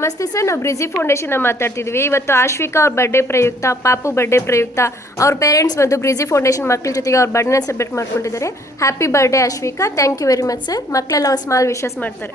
ನಮಸ್ತೆ ಸರ್, ನಾವು ಬ್ರಿಜಿ ಫೌಂಡೇಶನ್ ಮಾತಾಡ್ತಿದ್ವಿ. ಇವತ್ತು ಆಶ್ವಿಕಾ ಅವ್ರ ಬರ್ಡೇ ಪ್ರಯುಕ್ತ, ಪಾಪು ಬರ್ಡೇ ಪ್ರಯುಕ್ತ ಅವ್ರ ಪೇರೆಂಟ್ಸ್ ಬಂದು ಬ್ರಿಜಿ ಫೌಂಡೇಶನ್ ಮಕ್ಕಳ ಜೊತೆಗೆ ಅವ್ರ ಬರ್ಡೇನ ಸೆಲೆಬ್ರೇಟ್ ಮಾಡ್ಕೊಂಡಿದ್ದಾರೆ. Happy birthday ಆಶ್ವಿಕಾ, thank you very much sir. ಮಕ್ಕಳೆಲ್ಲ ಒಂದು ಸ್ಮಾಲ್ ವಿಶಸ್ ಮಾಡ್ತಾರೆ.